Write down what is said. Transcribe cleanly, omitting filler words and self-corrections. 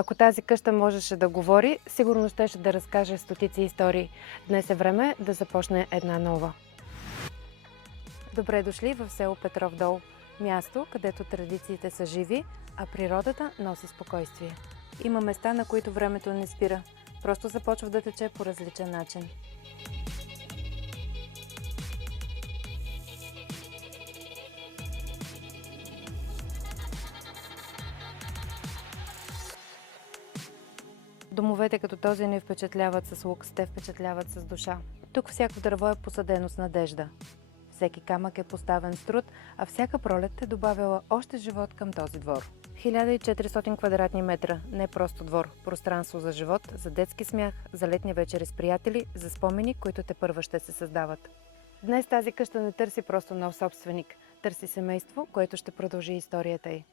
Ако тази къща можеше да говори, сигурно щеше да разкаже стотици истории. Днес е време да започне една нова. Добре дошли в село Петров дол. Място, където традициите са живи, а природата носи спокойствие. Има места, на които времето не спира. Просто започва да тече по различен начин. Домовете като този не впечатляват с лукс, те впечатляват с душа. Тук всяко дърво е посадено с надежда. Всеки камък е поставен с труд, а всяка пролет е добавила още живот към този двор. 1400 квадратни метра, не просто двор, пространство за живот, за детски смях, за летни вечери с приятели, за спомени, които тепърва ще се създават. Днес тази къща не търси просто нов собственик, търси семейство, което ще продължи историята й.